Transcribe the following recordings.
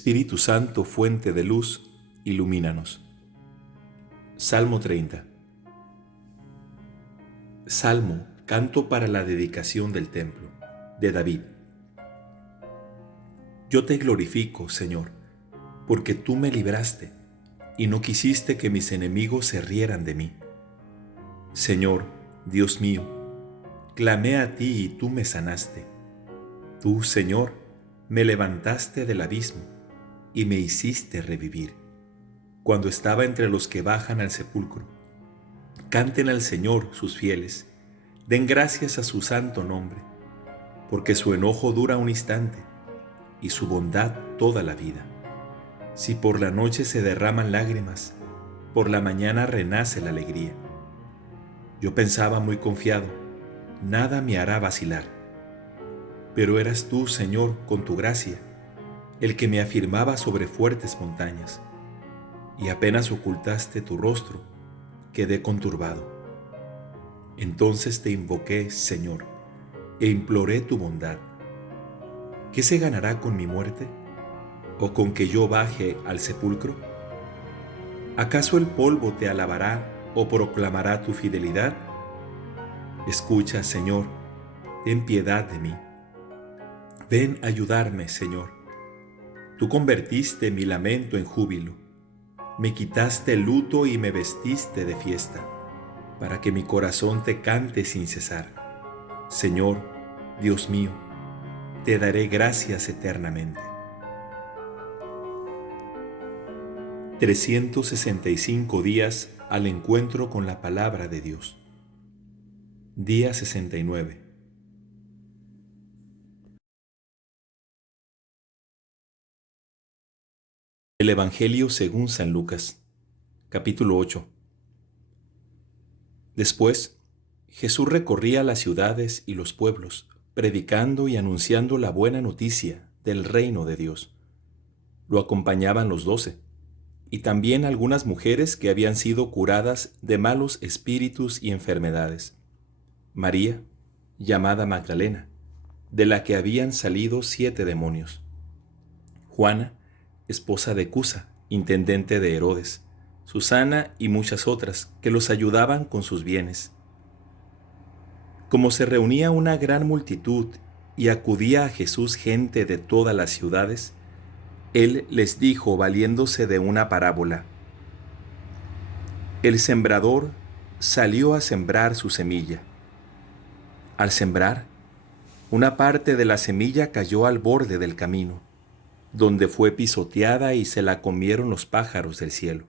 Espíritu Santo, fuente de luz, ilumínanos. Salmo 30. Salmo, canto para la dedicación del templo, de David. Yo te glorifico, Señor, porque tú me libraste y no quisiste que mis enemigos se rieran de mí. Señor, Dios mío, clamé a ti y tú me sanaste. Tú, Señor, me levantaste del abismo y me hiciste revivir. Cuando estaba entre los que bajan al sepulcro, canten al Señor sus fieles, den gracias a su santo nombre, porque su enojo dura un instante y su bondad toda la vida. Si por la noche se derraman lágrimas, por la mañana renace la alegría. Yo pensaba muy confiado, nada me hará vacilar. Pero eras tú, Señor, con tu gracia, el que me afirmaba sobre fuertes montañas, y apenas ocultaste tu rostro, quedé conturbado. Entonces te invoqué, Señor, e imploré tu bondad. ¿Qué se ganará con mi muerte? ¿O con que yo baje al sepulcro? ¿Acaso el polvo te alabará o proclamará tu fidelidad? Escucha, Señor, ten piedad de mí. Ven a ayudarme, Señor. Tú convertiste mi lamento en júbilo. Me quitaste el luto y me vestiste de fiesta, para que mi corazón te cante sin cesar. Señor, Dios mío, te daré gracias eternamente. 365 días al encuentro con la palabra de Dios. Día 69. El Evangelio según San Lucas, capítulo 8. Después, Jesús recorría las ciudades y los pueblos, predicando y anunciando la buena noticia del reino de Dios. Lo acompañaban los 12, y también algunas mujeres que habían sido curadas de malos espíritus y enfermedades. María, llamada Magdalena, de la que habían salido 7 demonios. Juana, esposa de Cusa, intendente de Herodes, Susana y muchas otras que los ayudaban con sus bienes. Como se reunía una gran multitud y acudía a Jesús gente de todas las ciudades, él les dijo valiéndose de una parábola: El sembrador salió a sembrar su semilla. Al sembrar, una parte de la semilla cayó al borde del camino, donde fue pisoteada y se la comieron los pájaros del cielo.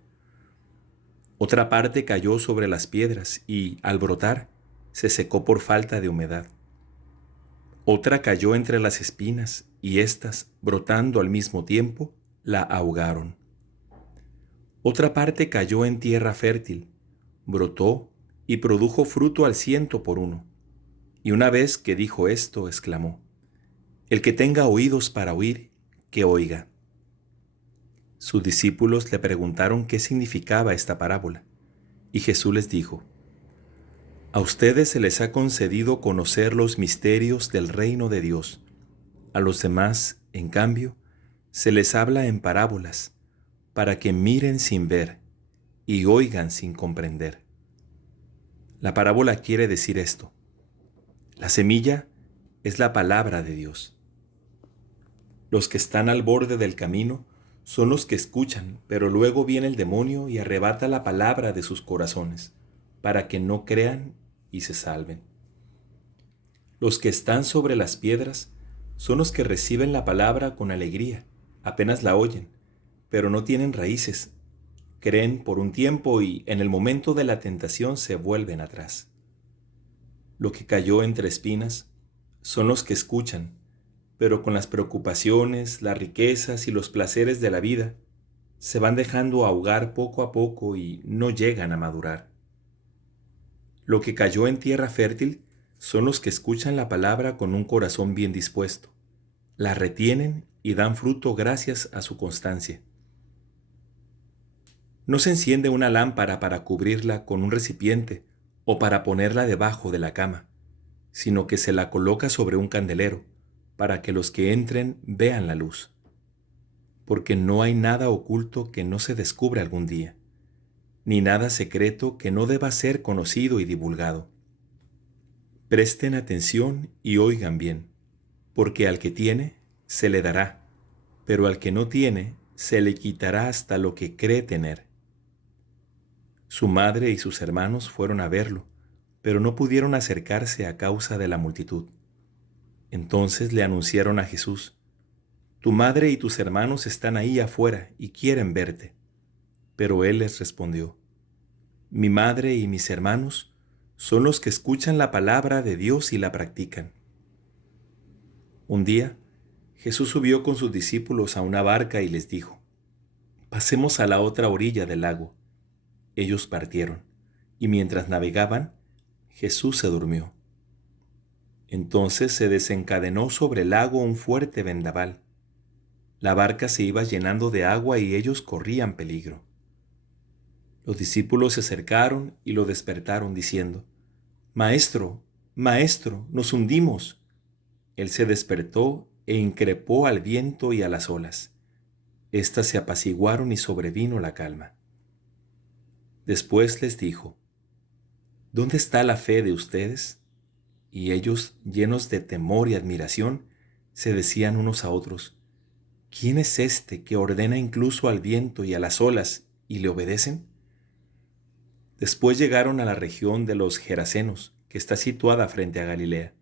Otra parte cayó sobre las piedras y, al brotar, se secó por falta de humedad. Otra cayó entre las espinas y éstas, brotando al mismo tiempo, la ahogaron. Otra parte cayó en tierra fértil, brotó y produjo fruto al 100 por 1. Y una vez que dijo esto, exclamó: El que tenga oídos para oír, que oiga. Sus discípulos le preguntaron qué significaba esta parábola, y Jesús les dijo: A ustedes se les ha concedido conocer los misterios del reino de Dios. A los demás, en cambio, se les habla en parábolas, para que miren sin ver y oigan sin comprender. La parábola quiere decir esto: la semilla es la palabra de Dios. Los que están al borde del camino son los que escuchan, pero luego viene el demonio y arrebata la palabra de sus corazones, para que no crean y se salven. Los que están sobre las piedras son los que reciben la palabra con alegría, apenas la oyen, pero no tienen raíces. Creen por un tiempo y en el momento de la tentación se vuelven atrás. Lo que cayó entre espinas son los que escuchan, pero con las preocupaciones, las riquezas y los placeres de la vida, se van dejando ahogar poco a poco y no llegan a madurar. Lo que cayó en tierra fértil son los que escuchan la palabra con un corazón bien dispuesto, la retienen y dan fruto gracias a su constancia. No se enciende una lámpara para cubrirla con un recipiente o para ponerla debajo de la cama, sino que se la coloca sobre un candelero, para que los que entren vean la luz. porque no hay nada oculto que no se descubra algún día, ni nada secreto que no deba ser conocido y divulgado. Presten atención y oigan bien, porque al que tiene, se le dará, pero al que no tiene, se le quitará hasta lo que cree tener. Su madre y sus hermanos fueron a verlo, pero no pudieron acercarse a causa de la multitud. Entonces le anunciaron a Jesús: Tu madre y tus hermanos están ahí afuera y quieren verte. Pero él les respondió: Mi madre y mis hermanos son los que escuchan la palabra de Dios y la practican. Un día, Jesús subió con sus discípulos a una barca y les dijo: Pasemos a la otra orilla del lago. Ellos partieron, y mientras navegaban, Jesús se durmió. Entonces se desencadenó sobre el lago un fuerte vendaval. La barca se iba llenando de agua y ellos corrían peligro. Los discípulos se acercaron y lo despertaron diciendo: Maestro, Maestro, nos hundimos. Él se despertó e increpó al viento y a las olas. Estas se apaciguaron y sobrevino la calma. Después les dijo: ¿Dónde está la fe de ustedes? Y ellos, llenos de temor y admiración, se decían unos a otros: ¿Quién es este que ordena incluso al viento y a las olas y le obedecen? Después llegaron a la región de los Gerasenos, que está situada frente a Galilea.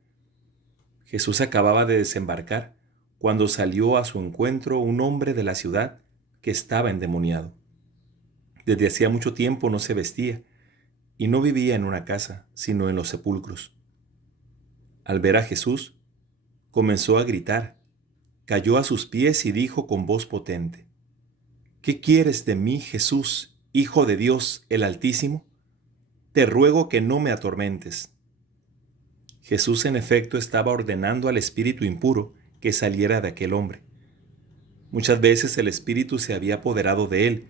Jesús acababa de desembarcar cuando salió a su encuentro un hombre de la ciudad que estaba endemoniado. Desde hacía mucho tiempo no se vestía y no vivía en una casa, sino en los sepulcros. Al ver a Jesús, comenzó a gritar, cayó a sus pies y dijo con voz potente: ¿Qué quieres de mí, Jesús, Hijo de Dios el Altísimo? Te ruego que no me atormentes. Jesús en efecto estaba ordenando al espíritu impuro que saliera de aquel hombre. Muchas veces el espíritu se había apoderado de él,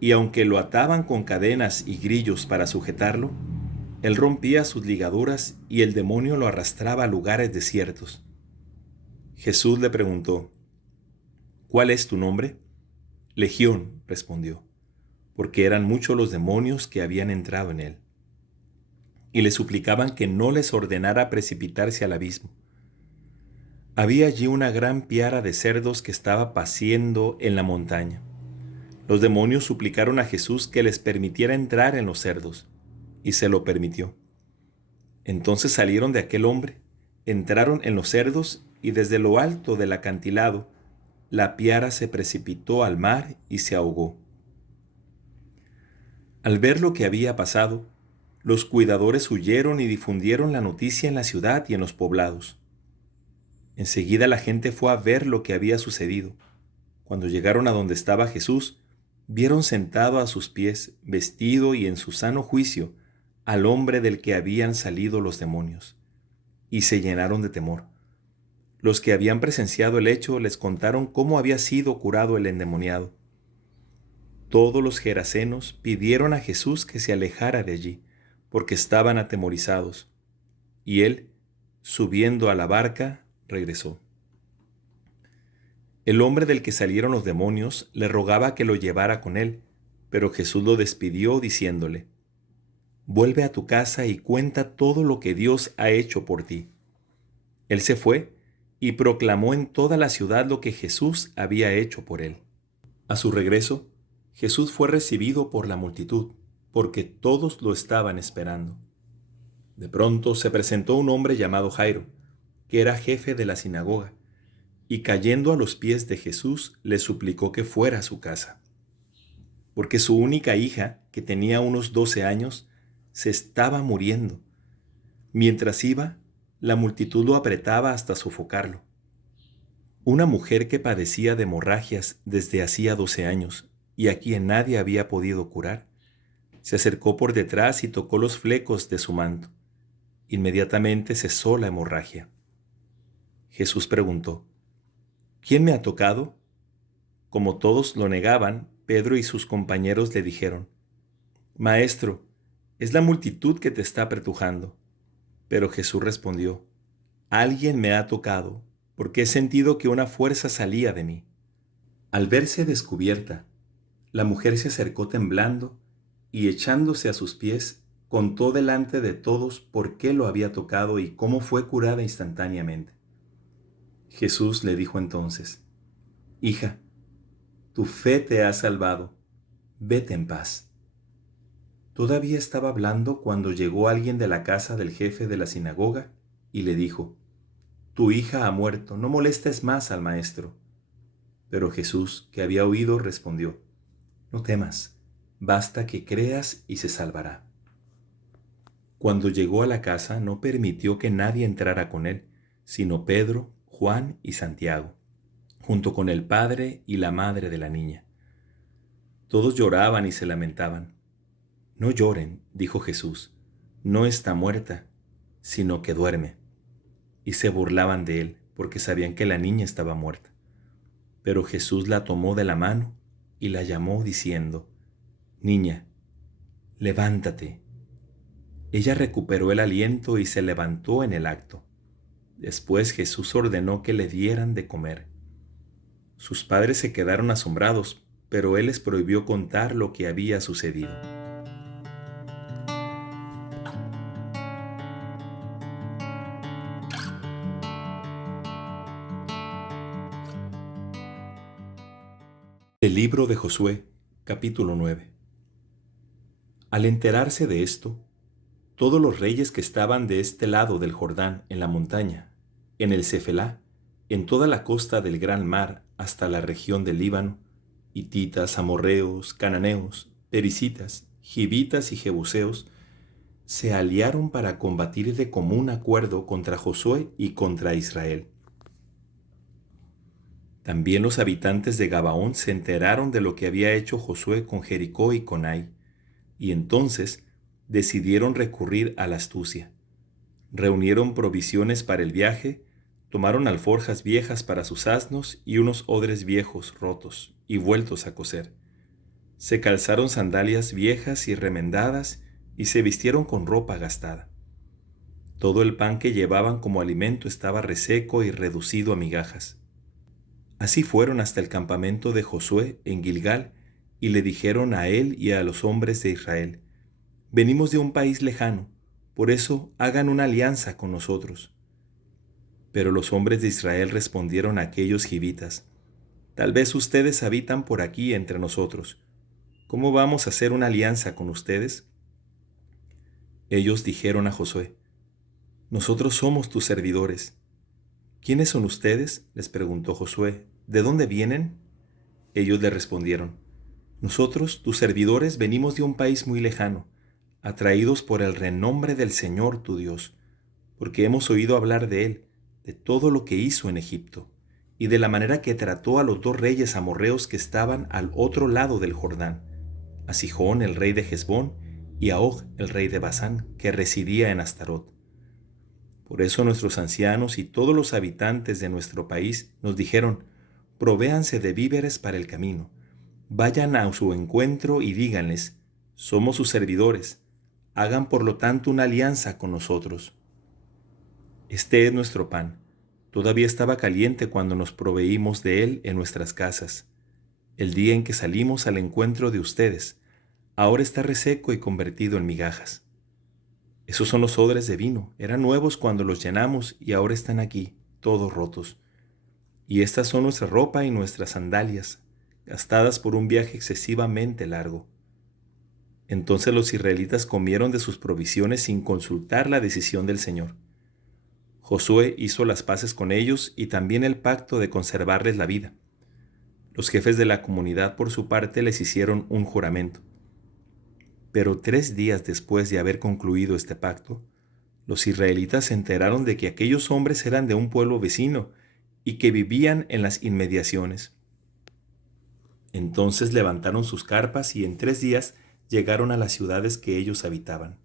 y aunque lo ataban con cadenas y grillos para sujetarlo, él rompía sus ligaduras y el demonio lo arrastraba a lugares desiertos. Jesús le preguntó: ¿Cuál es tu nombre? Legión, respondió, porque eran muchos los demonios que habían entrado en él. Y le suplicaban que no les ordenara precipitarse al abismo. Había allí una gran piara de cerdos que estaba paciendo en la montaña. Los demonios suplicaron a Jesús que les permitiera entrar en los cerdos, y se lo permitió. Entonces salieron de aquel hombre, entraron en los cerdos, y desde lo alto del acantilado, la piara se precipitó al mar y se ahogó. Al ver lo que había pasado, los cuidadores huyeron y difundieron la noticia en la ciudad y en los poblados. Enseguida la gente fue a ver lo que había sucedido. Cuando llegaron a donde estaba Jesús, vieron sentado a sus pies, vestido y en su sano juicio, al hombre del que habían salido los demonios, y se llenaron de temor. Los que habían presenciado el hecho les contaron cómo había sido curado el endemoniado. Todos los gerasenos pidieron a Jesús que se alejara de allí, porque estaban atemorizados, y él, subiendo a la barca, regresó. El hombre del que salieron los demonios le rogaba que lo llevara con él, pero Jesús lo despidió diciéndole: Vuelve a tu casa y cuenta todo lo que Dios ha hecho por ti. Él se fue y proclamó en toda la ciudad lo que Jesús había hecho por él. A su regreso, Jesús fue recibido por la multitud, porque todos lo estaban esperando. De pronto se presentó un hombre llamado Jairo, que era jefe de la sinagoga, y cayendo a los pies de Jesús le suplicó que fuera a su casa, porque su única hija, que tenía unos 12 años, se estaba muriendo. Mientras iba, la multitud lo apretaba hasta sofocarlo. Una mujer que padecía de hemorragias desde hacía 12 años y a quien nadie había podido curar, se acercó por detrás y tocó los flecos de su manto. Inmediatamente cesó la hemorragia. Jesús preguntó: ¿Quién me ha tocado? Como todos lo negaban, Pedro y sus compañeros le dijeron: Maestro, es la multitud que te está apretujando. Pero Jesús respondió: Alguien me ha tocado, porque he sentido que una fuerza salía de mí. Al verse descubierta, la mujer se acercó temblando y echándose a sus pies, contó delante de todos por qué lo había tocado y cómo fue curada instantáneamente. Jesús le dijo entonces: Hija, tu fe te ha salvado, vete en paz. Todavía estaba hablando cuando llegó alguien de la casa del jefe de la sinagoga y le dijo: Tu hija ha muerto, no molestes más al maestro. Pero Jesús, que había oído, respondió: No temas, basta que creas y se salvará. Cuando llegó a la casa no permitió que nadie entrara con él, sino Pedro, Juan y Santiago, junto con el padre y la madre de la niña. Todos lloraban y se lamentaban. No lloren, dijo Jesús, no está muerta, sino que duerme. Y se burlaban de él, porque sabían que la niña estaba muerta. Pero Jesús la tomó de la mano y la llamó diciendo: Niña, levántate. Ella recuperó el aliento y se levantó en el acto. Después Jesús ordenó que le dieran de comer. Sus padres se quedaron asombrados, pero él les prohibió contar lo que había sucedido. El libro de Josué, capítulo 9. Al enterarse de esto, todos los reyes que estaban de este lado del Jordán, en la montaña, en el Cefelá, en toda la costa del Gran Mar hasta la región del Líbano, hititas, amorreos, cananeos, pericitas, givitas y jebuseos, se aliaron para combatir de común acuerdo contra Josué y contra Israel. También los habitantes de Gabaón se enteraron de lo que había hecho Josué con Jericó y con Ai, y entonces decidieron recurrir a la astucia. Reunieron provisiones para el viaje, tomaron alforjas viejas para sus asnos y unos odres viejos rotos y vueltos a coser. Se calzaron sandalias viejas y remendadas y se vistieron con ropa gastada. Todo el pan que llevaban como alimento estaba reseco y reducido a migajas. Así fueron hasta el campamento de Josué en Gilgal y le dijeron a él y a los hombres de Israel: Venimos de un país lejano, por eso hagan una alianza con nosotros. Pero los hombres de Israel respondieron a aquellos givitas: Tal vez ustedes habitan por aquí entre nosotros. ¿Cómo vamos a hacer una alianza con ustedes? Ellos dijeron a Josué: Nosotros somos tus servidores. ¿Quiénes son ustedes?, les preguntó Josué. ¿De dónde vienen? Ellos le respondieron: Nosotros, tus servidores, venimos de un país muy lejano, atraídos por el renombre del Señor tu Dios, porque hemos oído hablar de Él, de todo lo que hizo en Egipto, y de la manera que trató a los dos reyes amorreos que estaban al otro lado del Jordán, a Sihón el rey de Hesbón y a Og el rey de Basán, que residía en Astarot. Por eso nuestros ancianos y todos los habitantes de nuestro país nos dijeron: Provéanse de víveres para el camino, vayan a su encuentro y díganles: Somos sus servidores, hagan por lo tanto una alianza con nosotros. Este es nuestro pan. Todavía estaba caliente cuando nos proveímos de él en nuestras casas, el día en que salimos al encuentro de ustedes. Ahora está reseco y convertido en migajas. Esos son los odres de vino, eran nuevos cuando los llenamos y ahora están aquí, todos rotos. Y estas son nuestra ropa y nuestras sandalias, gastadas por un viaje excesivamente largo. Entonces los israelitas comieron de sus provisiones sin consultar la decisión del Señor. Josué hizo las paces con ellos y también el pacto de conservarles la vida. Los jefes de la comunidad por su parte les hicieron un juramento. Pero 3 días después de haber concluido este pacto, los israelitas se enteraron de que aquellos hombres eran de un pueblo vecino y que vivían en las inmediaciones. Entonces levantaron sus carpas y en 3 días llegaron a las ciudades que ellos habitaban.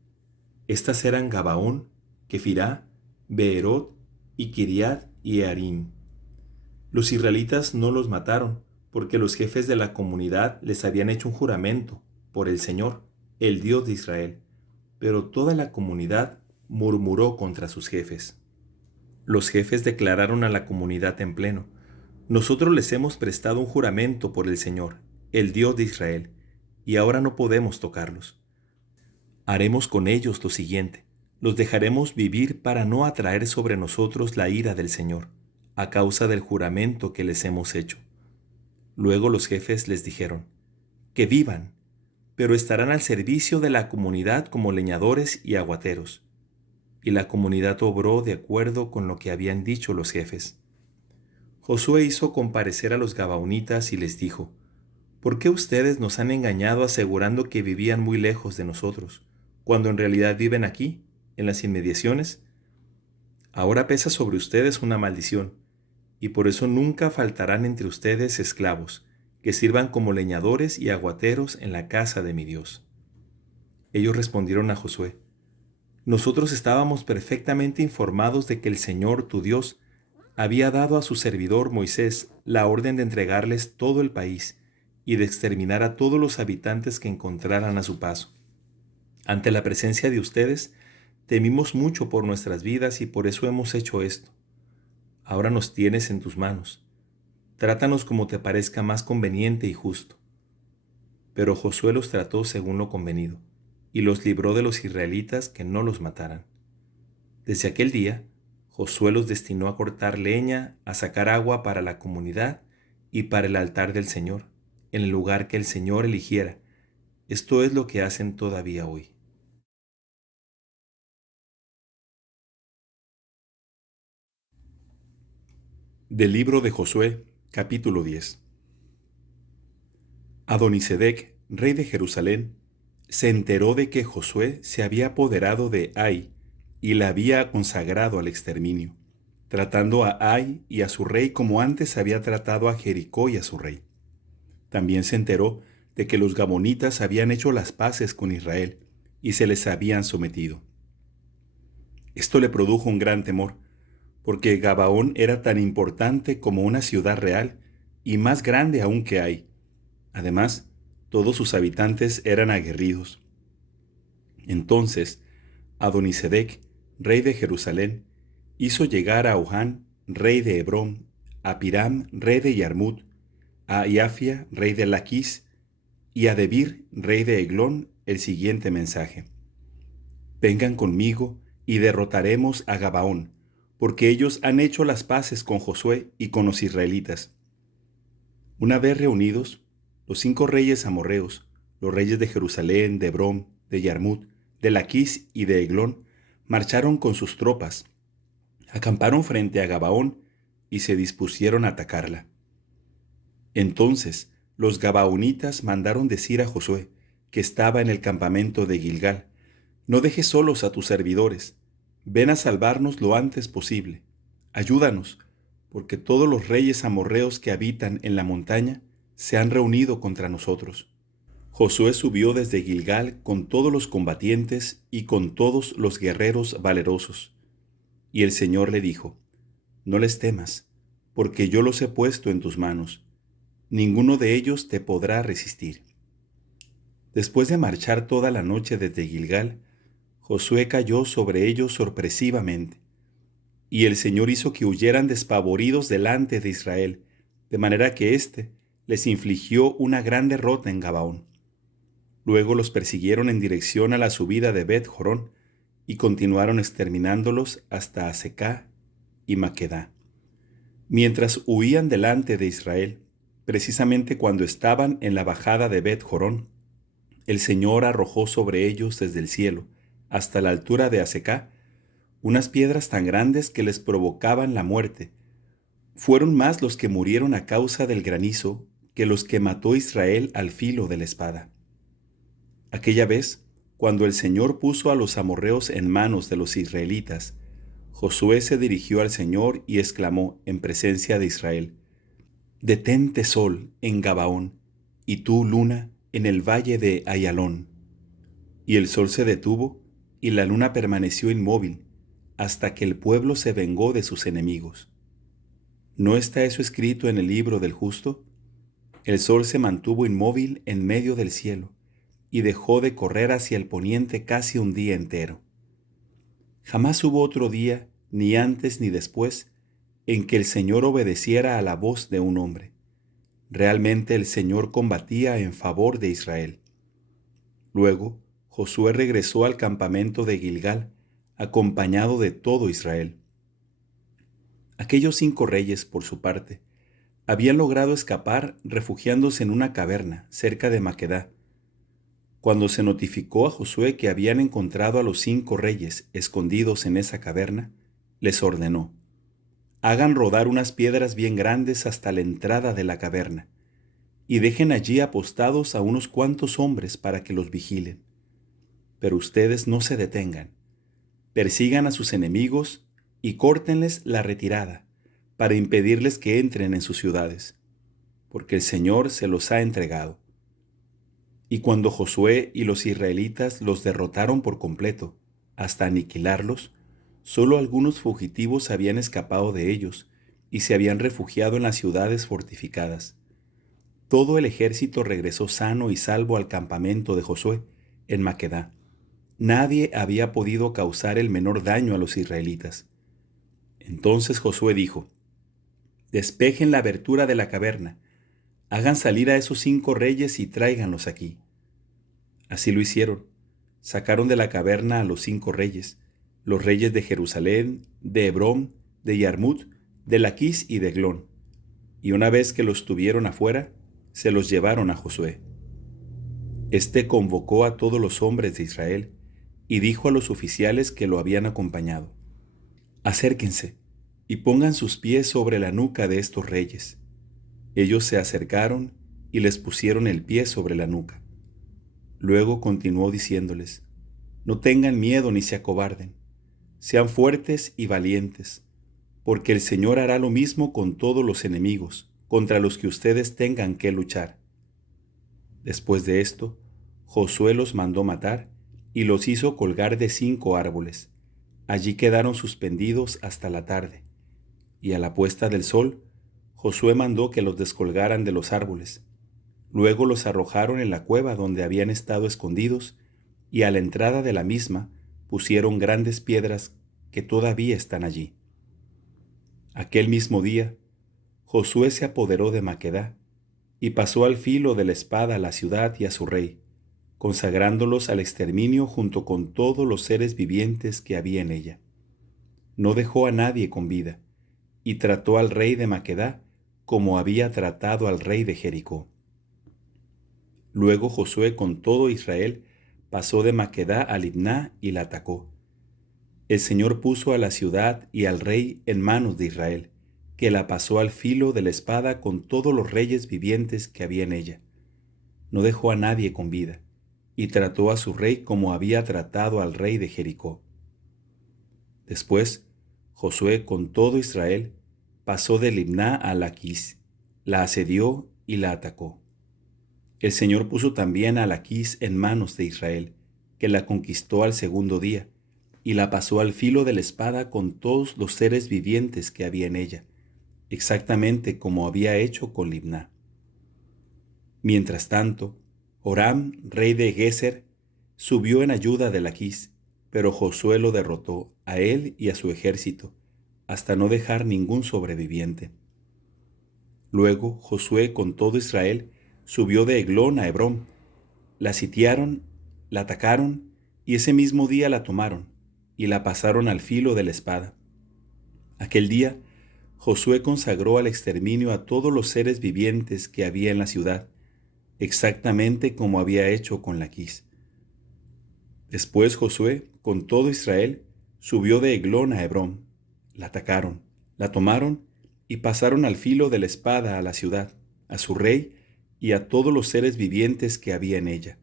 Estas eran Gabaón, Kefirá, Beerot y Kiriat Jearim. Los israelitas no los mataron, porque los jefes de la comunidad les habían hecho un juramento por el Señor, el Dios de Israel, pero toda la comunidad murmuró contra sus jefes. Los jefes declararon a la comunidad en pleno: Nosotros les hemos prestado un juramento por el Señor, el Dios de Israel, y ahora no podemos tocarlos. Haremos con ellos lo siguiente: los dejaremos vivir para no atraer sobre nosotros la ira del Señor, a causa del juramento que les hemos hecho. Luego los jefes les dijeron: que vivan, pero estarán al servicio de la comunidad como leñadores y aguateros. Y la comunidad obró de acuerdo con lo que habían dicho los jefes. Josué hizo comparecer a los gabaonitas y les dijo: ¿por qué ustedes nos han engañado asegurando que vivían muy lejos de nosotros, cuando en realidad viven aquí, en las inmediaciones? Ahora pesa sobre ustedes una maldición, y por eso nunca faltarán entre ustedes esclavos, que sirvan como leñadores y aguateros en la casa de mi Dios. Ellos respondieron a Josué: nosotros estábamos perfectamente informados de que el Señor, tu Dios, había dado a su servidor Moisés la orden de entregarles todo el país y de exterminar a todos los habitantes que encontraran a su paso. Ante la presencia de ustedes, temimos mucho por nuestras vidas y por eso hemos hecho esto. Ahora nos tienes en tus manos. Trátanos como te parezca más conveniente y justo. Pero Josué los trató según lo convenido, y los libró de los israelitas que no los mataran. Desde aquel día, Josué los destinó a cortar leña, a sacar agua para la comunidad y para el altar del Señor, en el lugar que el Señor eligiera. Esto es lo que hacen todavía hoy. Del libro de Josué, capítulo 10. Adonisedec, rey de Jerusalén, se enteró de que Josué se había apoderado de Ai y la había consagrado al exterminio, tratando a Ai y a su rey como antes había tratado a Jericó y a su rey. También se enteró de que los gamonitas habían hecho las paces con Israel y se les habían sometido. Esto le produjo un gran temor, porque Gabaón era tan importante como una ciudad real y más grande aún que Ai. Además, todos sus habitantes eran aguerridos. Entonces, Adonisedec, rey de Jerusalén, hizo llegar a Ohán, rey de Hebrón, a Piram, rey de Yarmut, a Iafia, rey de Laquis, y a Debir, rey de Eglón, el siguiente mensaje: vengan conmigo y derrotaremos a Gabaón, porque ellos han hecho las paces con Josué y con los israelitas. Una vez reunidos, los 5 reyes amorreos, los reyes de Jerusalén, de Hebrón, de Yarmut, de Laquis y de Eglón, marcharon con sus tropas, acamparon frente a Gabaón y se dispusieron a atacarla. Entonces los gabaonitas mandaron decir a Josué, que estaba en el campamento de Gilgal: no dejes solos a tus servidores, ven a salvarnos lo antes posible, ayúdanos, porque todos los reyes amorreos que habitan en la montaña se han reunido contra nosotros. Josué subió desde Gilgal con todos los combatientes y con todos los guerreros valerosos. Y el Señor le dijo: no les temas, porque yo los he puesto en tus manos. Ninguno de ellos te podrá resistir. Después de marchar toda la noche desde Gilgal, Josué cayó sobre ellos sorpresivamente, y el Señor hizo que huyeran despavoridos delante de Israel, de manera que éste les infligió una gran derrota en Gabaón. Luego los persiguieron en dirección a la subida de Bet-Jorón y continuaron exterminándolos hasta Azecá y Maquedá. Mientras huían delante de Israel, precisamente cuando estaban en la bajada de Bet-Jorón, el Señor arrojó sobre ellos desde el cielo, hasta la altura de Azecá, unas piedras tan grandes que les provocaban la muerte. Fueron más los que murieron a causa del granizo que los que mató Israel al filo de la espada. Aquella vez, cuando el Señor puso a los amorreos en manos de los israelitas, Josué se dirigió al Señor y exclamó en presencia de Israel: detente, sol, en Gabaón, y tú, luna, en el valle de Ayalón. Y el sol se detuvo, y la luna permaneció inmóvil, hasta que el pueblo se vengó de sus enemigos. ¿No está eso escrito en el libro del justo? El sol se mantuvo inmóvil en medio del cielo, y dejó de correr hacia el poniente casi un día entero. Jamás hubo otro día, ni antes ni después, en que el Señor obedeciera a la voz de un hombre. Realmente el Señor combatía en favor de Israel. Luego, Josué regresó al campamento de Gilgal, acompañado de todo Israel. Aquellos 5 reyes, por su parte, habían logrado escapar refugiándose en una caverna cerca de Maquedá. Cuando se notificó a Josué que habían encontrado a los 5 reyes escondidos en esa caverna, les ordenó: hagan rodar unas piedras bien grandes hasta la entrada de la caverna, y dejen allí apostados a unos cuantos hombres para que los vigilen. Pero ustedes no se detengan, persigan a sus enemigos y córtenles la retirada, para impedirles que entren en sus ciudades, porque el Señor se los ha entregado. Y cuando Josué y los israelitas los derrotaron por completo, hasta aniquilarlos, solo algunos fugitivos habían escapado de ellos y se habían refugiado en las ciudades fortificadas. Todo el ejército regresó sano y salvo al campamento de Josué, en Maquedá. Nadie había podido causar el menor daño a los israelitas. Entonces Josué dijo: despejen la abertura de la caverna, hagan salir a esos 5 reyes y tráiganlos aquí. Así lo hicieron. Sacaron de la caverna a los 5 reyes, los reyes de Jerusalén, de Hebrón, de Yarmut, de Laquis y de Eglón. Y una vez que los tuvieron afuera, se los llevaron a Josué. Este convocó a todos los hombres de Israel y dijo a los oficiales que lo habían acompañado: acérquense y pongan sus pies sobre la nuca de estos reyes. Ellos se acercaron y les pusieron el pie sobre la nuca. Luego continuó diciéndoles: no tengan miedo ni se acobarden, sean fuertes y valientes, porque el Señor hará lo mismo con todos los enemigos contra los que ustedes tengan que luchar. Después de esto, Josué los mandó matar y los hizo colgar de 5 árboles. Allí quedaron suspendidos hasta la tarde, y a la puesta del sol, Josué mandó que los descolgaran de los árboles. Luego los arrojaron en la cueva donde habían estado escondidos, y a la entrada de la misma pusieron grandes piedras que todavía están allí. Aquel mismo día, Josué se apoderó de Maquedá y pasó al filo de la espada a la ciudad y a su rey, consagrándolos al exterminio junto con todos los seres vivientes que había en ella. No dejó a nadie con vida, y trató al rey de Maquedá como había tratado al rey de Jericó. Luego Josué con todo Israel pasó de Maquedá a Libná y la atacó. El Señor puso a la ciudad y al rey en manos de Israel, que la pasó al filo de la espada con todos los reyes vivientes que había en ella. No dejó a nadie con vida, y trató a su rey como había tratado al rey de Jericó. Después, Josué con todo Israel pasó de Libná a Laquis, la asedió y la atacó. El Señor puso también a Laquis en manos de Israel, que la conquistó al segundo día, y la pasó al filo de la espada con todos los seres vivientes que había en ella, exactamente como había hecho con Libná. Mientras tanto, Joram, rey de Geser, subió en ayuda de Laquis, pero Josué lo derrotó, a él y a su ejército, hasta no dejar ningún sobreviviente. Luego Josué con todo Israel subió de Eglón a Hebrón. La sitiaron, la atacaron, y ese mismo día la tomaron, y la pasaron al filo de la espada. Aquel día, Josué consagró al exterminio a todos los seres vivientes que había en la ciudad, exactamente como había hecho con Laquis. Después Josué, con todo Israel, subió de Eglón a Hebrón. La atacaron, la tomaron y pasaron al filo de la espada a la ciudad, a su rey y a todos los seres vivientes que había en ella.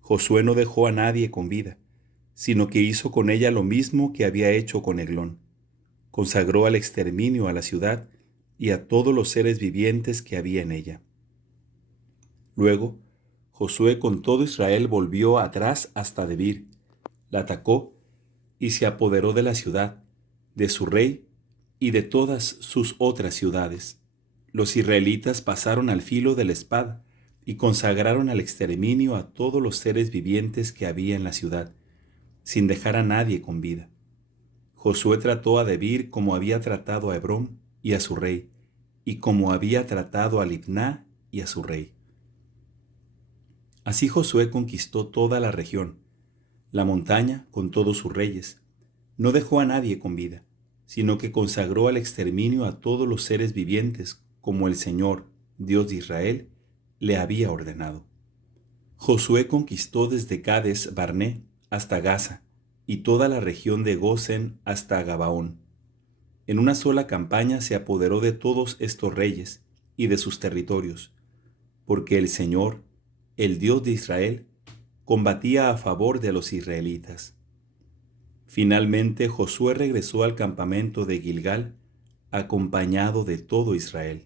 Josué no dejó a nadie con vida, sino que hizo con ella lo mismo que había hecho con Eglón. Consagró al exterminio a la ciudad y a todos los seres vivientes que había en ella. Luego, Josué con todo Israel volvió atrás hasta Debir, la atacó y se apoderó de la ciudad, de su rey y de todas sus otras ciudades. Los israelitas pasaron al filo de la espada y consagraron al exterminio a todos los seres vivientes que había en la ciudad, sin dejar a nadie con vida. Josué trató a Debir como había tratado a Hebrón, y a su rey, y como había tratado a Libná y a su rey. Así Josué conquistó toda la región, la montaña con todos sus reyes. No dejó a nadie con vida, sino que consagró al exterminio a todos los seres vivientes, como el Señor, Dios de Israel, le había ordenado. Josué conquistó desde Cades Barné hasta Gaza, y toda la región de Gosén hasta Gabaón. En una sola campaña se apoderó de todos estos reyes y de sus territorios, porque el Señor, el Dios de Israel, combatía a favor de los israelitas. Finalmente Josué regresó al campamento de Gilgal, acompañado de todo Israel.